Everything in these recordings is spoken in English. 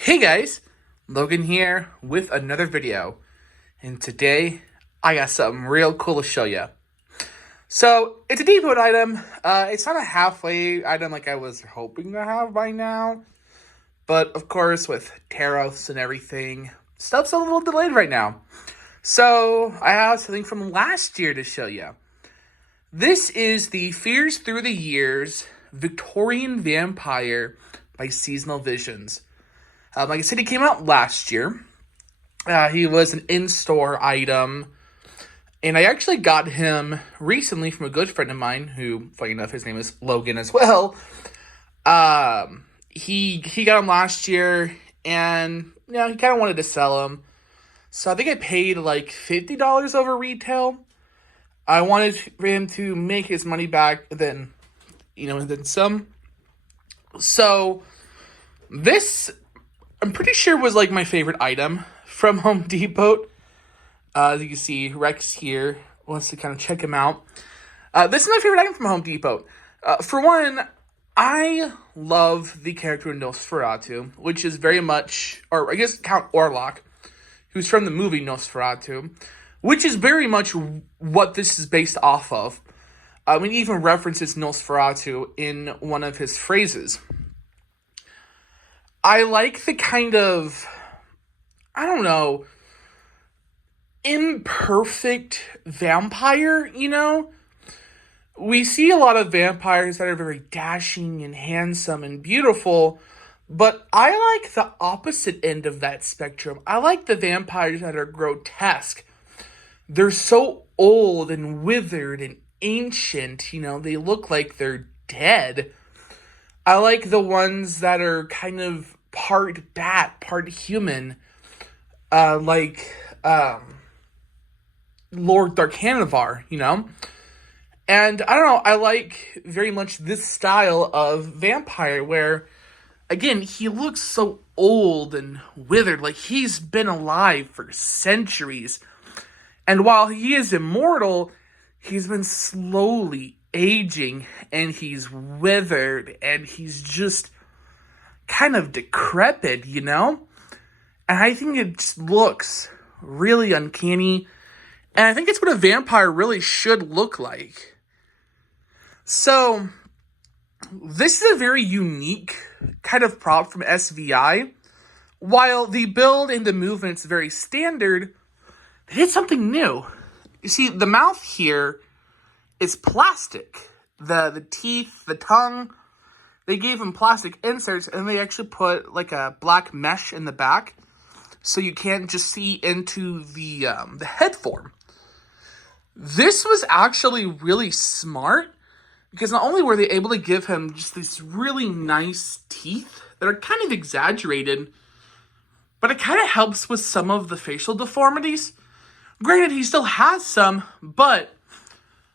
Hey guys, Logan here with another video, and today I got something real cool to show you. So, it's a depot item. It's not a halfway item like I was hoping to have by now, but of course with tariffs and everything, stuff's a little delayed right now. So, I have something from last year to show you. This is the Fears Through the Years Victorian Vampire by Seasonal Visions. Like I said, he came out last year. He was an in-store item. And I actually got him recently from a good friend of mine who, funny enough, his name is Logan as well. He got him last year, and he kind of wanted to sell him. So I think I paid like $50 over retail. I wanted for him to make his money back, and then some. So this, I'm pretty sure, was like my favorite item from Home Depot. As you can see, Rex here wants to kind of check him out. This is my favorite item from Home Depot. For one, I love the character Nosferatu, which is very much, or I guess Count Orlok, who's from the movie Nosferatu, which is very much what this is based off of. He even references Nosferatu in one of his phrases. I like the kind of, I don't know, imperfect vampire, We see a lot of vampires that are very dashing and handsome and beautiful, but I like the opposite end of that spectrum. I like the vampires that are grotesque. They're so old and withered and ancient, they look like they're dead. I like the ones that are kind of part bat, part human, like Lord Darkanavar, And I don't know, I like very much this style of vampire where, again, he looks so old and withered, like he's been alive for centuries. And while he is immortal, he's been slowly aging, and he's withered, and he's just kind of decrepit, And I think it just looks really uncanny, and I think it's what a vampire really should look like. So, this is a very unique kind of prop from SVI. While the build and the movement's very standard, they did something new. You see, the mouth here is plastic. The teeth, the tongue, they gave him plastic inserts, and they actually put like a black mesh in the back, so you can't just see into the head form. This was actually really smart, because not only were they able to give him just these really nice teeth that are kind of exaggerated, but it kind of helps with some of the facial deformities. Granted, he still has some, but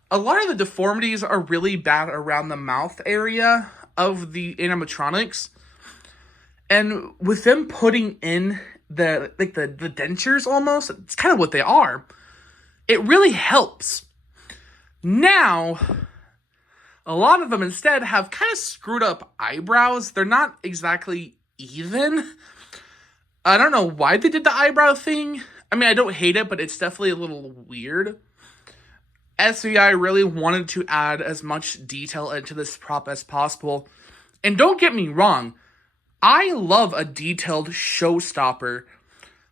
a lot of the deformities are really bad around the mouth area of the animatronics. And with them putting in the dentures almost, it's kind of what they are, it really helps. Now, a lot of them instead have kind of screwed up eyebrows. They're not exactly even. I don't know why they did the eyebrow thing. I mean, I don't hate it, but it's definitely a little weird. SVI really wanted to add as much detail into this prop as possible. And don't get me wrong, I love a detailed showstopper,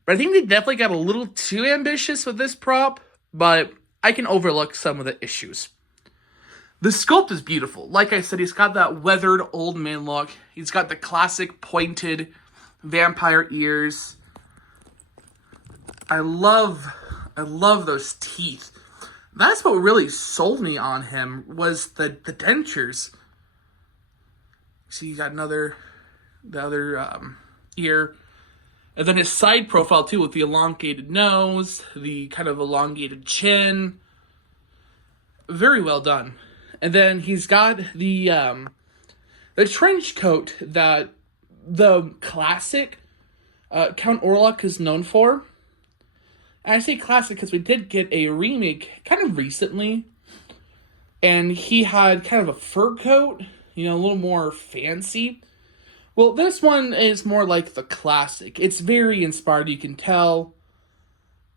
but I think they definitely got a little too ambitious with this prop, but I can overlook some of the issues. The sculpt is beautiful. Like I said, he's got that weathered old man look. He's got the classic pointed vampire ears. I love those teeth. That's what really sold me on him, was the dentures. See, you got the other ear. And then his side profile, too, with the elongated nose, the kind of elongated chin. Very well done. And then he's got the trench coat that the classic Count Orlok is known for. And I say classic because we did get a remake kind of recently. And he had kind of a fur coat, a little more fancy. Well, this one is more like the classic. It's very inspired, you can tell.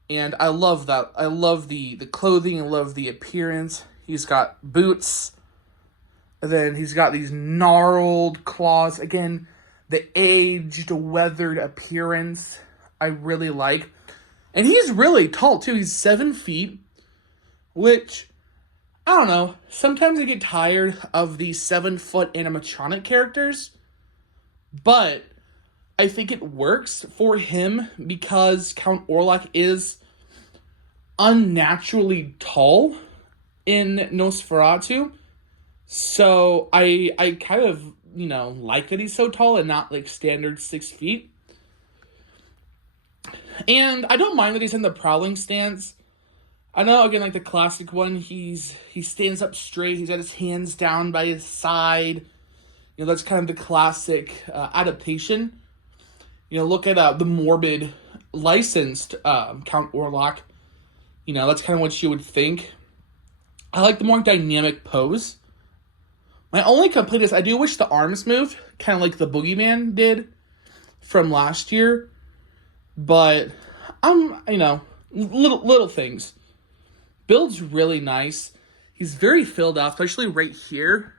And I love that. I love the clothing. I love the appearance. He's got boots. And then he's got these gnarled claws. Again, the aged, weathered appearance I really like. And he's really tall, too. He's 7 feet. Which, I don't know. Sometimes I get tired of these 7-foot animatronic characters. But I think it works for him because Count Orlok is unnaturally tall in Nosferatu. So I kind of, like that he's so tall and not like standard 6 feet. And I don't mind that he's in the prowling stance. I know, again, like the classic one, he stands up straight, he's got his hands down by his side. That's kind of the classic adaptation. Look at the morbid, licensed Count Orlok. That's kind of what you would think. I like the more dynamic pose. My only complaint is I do wish the arms moved, kind of like the Boogeyman did from last year. But, little things. Build's really nice. He's very filled out, especially right here.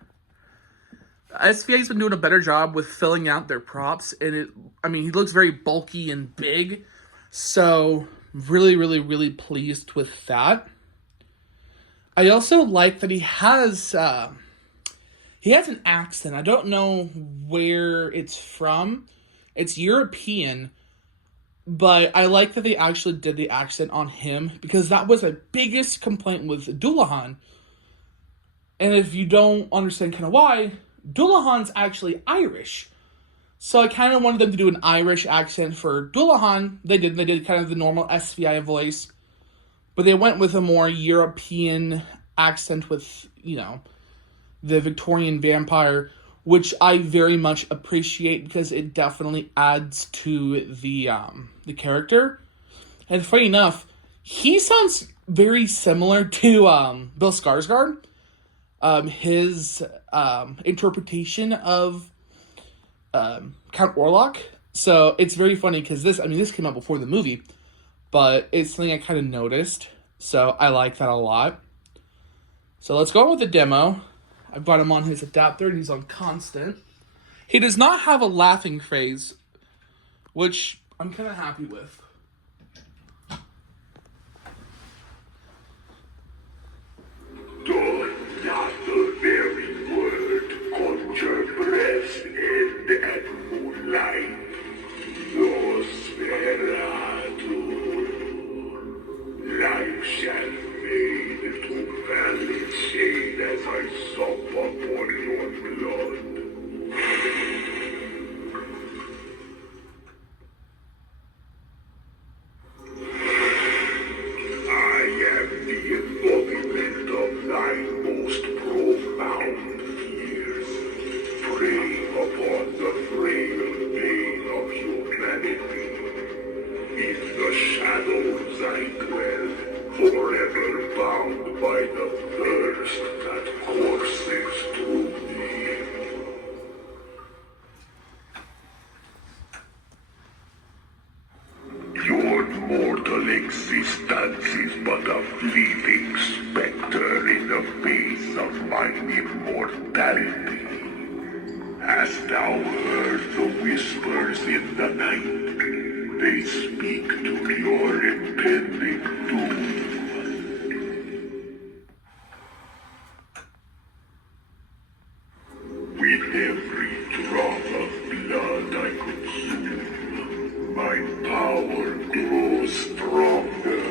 SVI's been doing a better job with filling out their props, and he looks very bulky and big, so really, really, really pleased with that. I also like that he has an accent. I don't know where it's from. It's European, but I like that they actually did the accent on him, because that was my biggest complaint with Dullahan. And if you don't understand kind of why, Dullahan's actually Irish. So I kind of wanted them to do an Irish accent for Dullahan. They did kind of the normal SVI voice. But they went with a more European accent with, the Victorian vampire, which I very much appreciate because it definitely adds to the character. And funny enough, he sounds very similar to Bill Skarsgård. His interpretation of Count Orlok. So it's very funny because this came out before the movie, but it's something I kind of noticed. So I like that a lot. So let's go on with the demo. I've got him on his adapter and he's on constant. He does not have a laughing phase, which I'm kind of happy with. At moonlight, Nosferatu, life shall fade to valley shade as I sup upon your blood. I am the embodiment of thy most profound fears, preying upon the frail pain of humanity. In the shadows I dwell, forever bound by the thirst that courses through me. Your mortal existence is but a fleeting specter in the face of my immortality. Hast thou heard the whispers in the night? They speak to your impending doom. With every drop of blood I consume, my power grows stronger,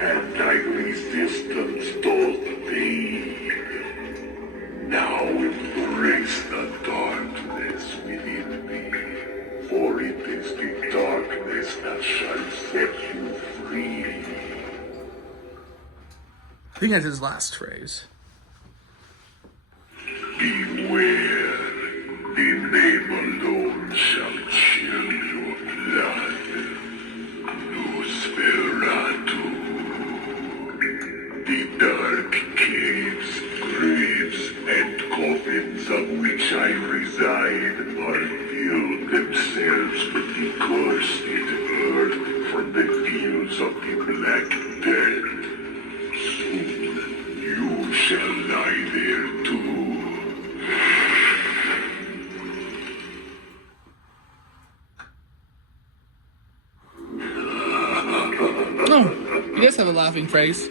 and thy resistance doth fade. Now embrace the darkness within me, for it is the darkness that shall set you free. I think that's his last phrase. Beware, the name alone shall chill your blood. Nosferatu. The dark caves, graves, and coffins of which I reside are filled Cursed earth from the fields of the Black Death. Soon you shall lie there too. Oh, he does have a laughing face.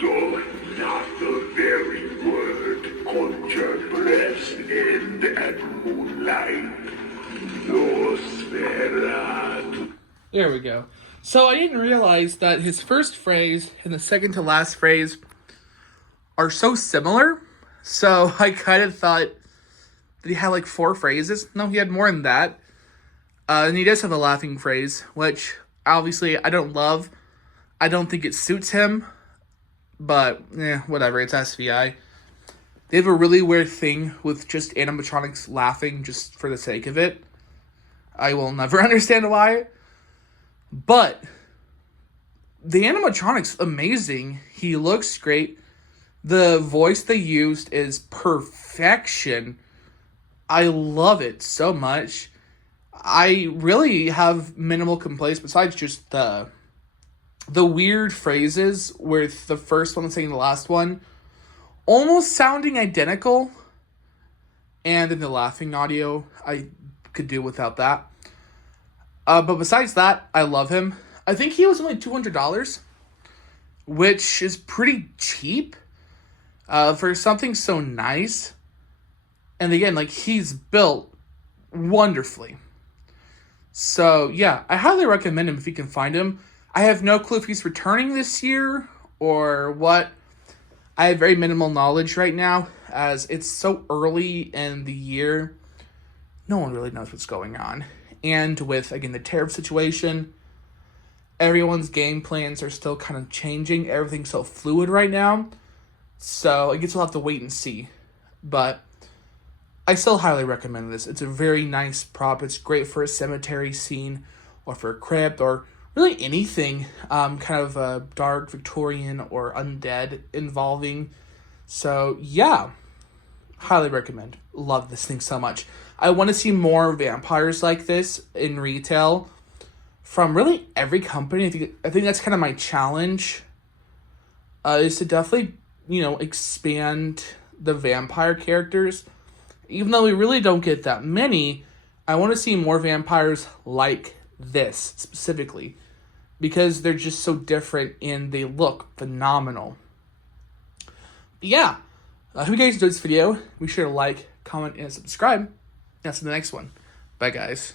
Doth not the very word conjure breast end and moonlight? Nosferatu. There we go. So I didn't realize that his first phrase and the second to last phrase are so similar. So I kind of thought that he had like 4 phrases. No, he had more than that. And he does have a laughing phrase, which obviously I don't love. I don't think it suits him. But, whatever. It's SVI. They have a really weird thing with just animatronics laughing just for the sake of it. I will never understand why. But the animatronic's amazing. He looks great. The voice they used is perfection. I love it so much. I really have minimal complaints besides just the weird phrases with the first one saying the last one almost sounding identical. And in the laughing audio, I could do without that. But besides that, I love him. I think he was only $200, which is pretty cheap for something so nice. And again, like, he's built wonderfully. So, yeah, I highly recommend him if you can find him. I have no clue if he's returning this year or what. I have very minimal knowledge right now, as it's so early in the year. No one really knows what's going on. And with, again, the tariff situation, everyone's game plans are still kind of changing. Everything's so fluid right now. So I guess we'll have to wait and see. But I still highly recommend this. It's a very nice prop. It's great for a cemetery scene or for a crypt or really anything kind of dark, Victorian, or undead involving. So, yeah. Highly recommend. Love this thing so much. I want to see more vampires like this in retail from really every company. I think that's kind of my challenge. Is to definitely, expand the vampire characters. Even though we really don't get that many, I want to see more vampires like this specifically. Because they're just so different and they look phenomenal. But yeah. I hope you guys enjoyed this video. Be sure to like, comment, and subscribe. That's the next one. Bye, guys.